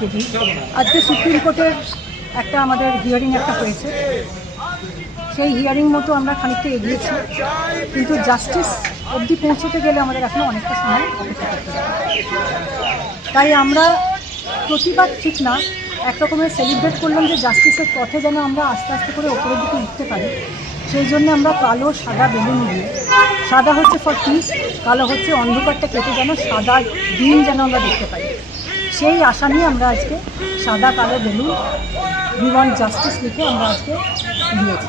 দিদি, আজকে সুপ্রিম কোর্টের একটা আমাদের হিয়ারিং একটা হয়েছে, সেই হিয়ারিং মতো আমরা খানিকটা এগিয়েছি, কিন্তু জাস্টিস অবধি পৌঁছতে গেলে আমাদের এখনো অনেকটা সময় অপেক্ষা করতে হবে। তাই আমরা প্রতিবাদ ঠিক না, একরকমের সেলিব্রেট করলাম যে জাস্টিসের পথে যেন আমরা আস্তে আস্তে করে ওপরের দিকে উঠতে পারি। সেই জন্য আমরা কালো সাদা বেলুন দিয়ে, সাদা হচ্ছে ফর পিস, কালো হচ্ছে অন্ধকারটা কেটে যেন সাদা দিন যেন আমরা দেখতে পাই, সেই আশা নিয়ে আমরা আজকে সাদা কালো বেলুন উই ওয়ান্ট জাস্টিস লিখে আমরা আজকে দিয়েছি।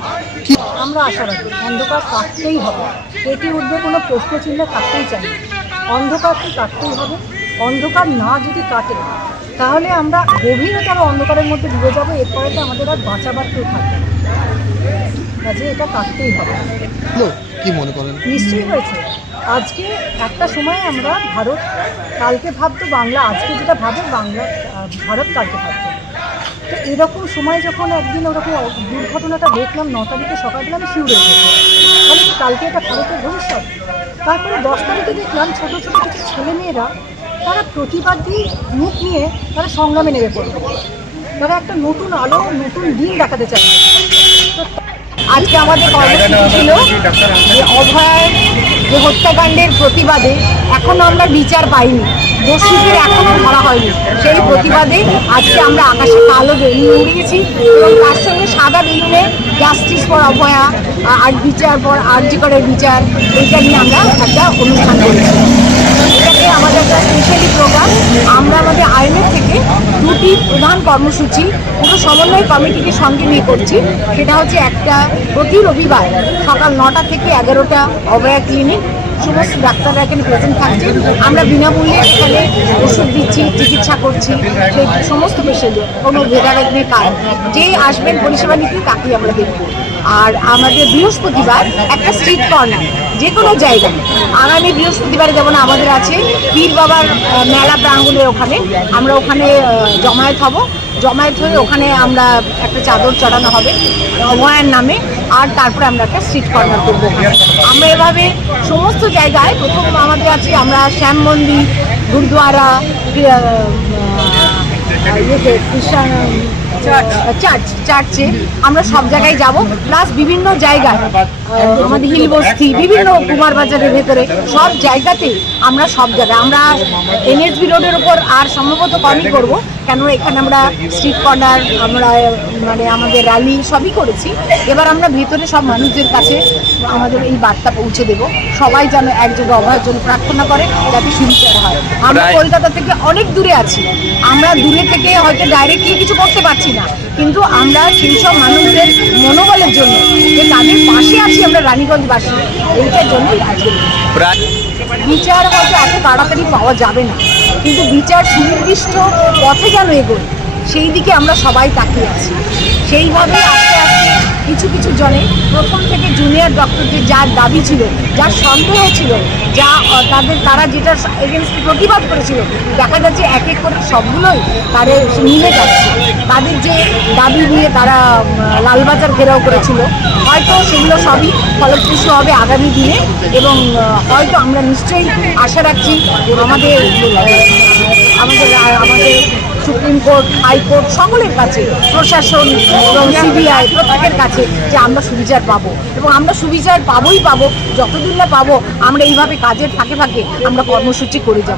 আমরা আশা রাখি অন্ধকার কাটতেই হবে, এটি উঠবে কোনো প্রশ্নচিহ্ন কাটতেই চাই, অন্ধকারকে কাটতেই হবে। অন্ধকার না যদি কাটে তাহলে আমরা গভীরতর অন্ধকারের মধ্যে ডুবে যাবো, এরপরে তো আমাদের আর বাঁচাবার কেউ থাকবে না, কাজে এটা কাটতেই হবে। কি মনে করেন? নিশ্চয়ই হয়েছে। আজকে একটা সময় আমরা ভারত কালকে ভাবতো বাংলা, আজকে যেটা ভাবে বাংলা ভারত কালকে ভাবতো। তো এরকম সময় যখন একদিন ওরকম দুর্ঘটনাটা দেখলাম 9 তারিখে সকালবেলা, আমি শিউরে গেছি, তাহলে কি কালকে এটা ভারতের ভবিষ্যৎ? তারপরে 10 তারিখে দেখলাম ছোটো ছোটো কিছু ছেলেমেয়েরা তারা প্রতিবাদী মুখ নিয়ে তারা সংগ্রামে নেমে পড়বে, তারা একটা নতুন আলো নতুন দিন দেখাতে চায়। আজকে আমাদের কর্মসূচি ছিল যে অভয়ের যে হত্যাকাণ্ডের প্রতিবাদে এখনও আমরা বিচার পাইনি, দোষীদের এখনও ধরা হয়নি, সেই প্রতিবাদে আজকে আমরা আকাশে কালো বেলুন উড়িয়েছি এবং তার সঙ্গে সাদা বেলুনে জাস্টিস ফর অভয়া আর বিচার ফর আরজিকরের বিচার, এইটা নিয়ে আমরা একটা অনুষ্ঠান করেছি। এটাকে আমাদের একটা স্পেশালি প্রোগ্রাম। আমরা আমাদের আইনের থেকে দুটি প্রধান কর্মসূচি পুরো সমন্বয় কমিটিকে সঙ্গে নিয়ে করছি। সেটা হচ্ছে একটা, প্রতি রবিবার সকাল 9টা থেকে 11টা অভয়া ক্লিনিক, সমস্ত ডাক্তাররা এখানে প্রেজেন্ট থাকছে, আমরা বিনামূল্যে এখানে ওষুধ দিচ্ছি, চিকিৎসা করছি সেই সমস্ত পেশেন্টদের, কোনো ভেদাভেদ নেই, কাজ যে আসবেন পরিষেবা নিতে তাকেই আমরা দেখব। আর আমাদের বৃহস্পতিবার একটা স্ট্রিট কর্নার যে কোনো জায়গায়, আগামী বৃহস্পতিবারে যেমন আমাদের আছে পীর বাবার মেলা প্রাঙ্গণের ওখানে, আমরা ওখানে জমায়েত হব, জমায়েত হয়ে ওখানে আমরা একটা চাদর চড়ানো হবে অভয়ার নামে, আর তারপরে আমরা একটা স্ট্রিট কর্নার করবো। আমরা এভাবে সমস্ত জায়গায়, প্রথম আমাদের আছে আমরা শ্যাম মন্দির, গুরুদুয়ারা, খ্রিস্টান চার্চে আমরা সব জায়গায় যাব, প্লাস বিভিন্ন জায়গায় আমাদের হিলবস্তি, বিভিন্ন কুমার বাজারের ভেতরে সব জায়গাতে আমরা সব জায়গায় আমরা NSB রোডের ওপর আর সম্ভবত কমই করব, কেন এখানে আমরা স্ট্রিট কর্নার, আমরা মানে আমাদের র্যালি সবই করেছি। এবার আমরা ভেতরে সব মানুষদের কাছে আমাদের এই বার্তা পৌঁছে দেব, সবাই যেন একযোগে অভয়ের জন্য প্রার্থনা করে যাতে সুবিচার হয়। আমরা কলকাতা থেকে অনেক দূরে আছি, আমরা দূরে থেকে হয়তো ডাইরেক্টলি কিছু করতে পারছি না, কিন্তু আমরা সেই সব মানুষদের মনোবলের জন্য যে তাদের পাশে আছি আমরা রানীগঞ্জবাসী, এইটার জন্যই আজকে বিচার হয়তো এত তাড়াতাড়ি পাওয়া যাবে না, কিন্তু বিচার সুনির্দিষ্ট পথে যেন এগোয় সেই দিকে আমরা সবাই তাকিয়ে আছি। সেইভাবে আস্তে আস্তে কিছু কিছু জনে প্রথম থেকে জুনিয়র ডক্টরদের যার দাবি ছিল, যার সন্দেহ ছিল, যা তারা যেটা এগেনস্টে প্রতিবাদ করেছিল, দেখা যাচ্ছে এক এক করে সবগুলোই তাদের মিলে যাচ্ছে। তাদের যে দাবি নিয়ে তারা লালবাজার ঘেরাও করেছিল, হয়তো সেগুলো সবই ফলপ্রসূ হবে আগামী দিনে, এবং হয়তো আমরা নিশ্চয়ই আশা রাখছি আমাদের সুপ্রিম কোর্ট, হাইকোর্ট সকলের কাছে, প্রশাসন এবং CBI প্রত্যেকের কাছে যে আমরা সুবিচার পাবো, এবং আমরা সুবিচার পাবোই পাবো। যতদিন না পাবো আমরা এইভাবে কাজের ফাঁকে ফাঁকে আমরা কর্মসূচি করে যাব।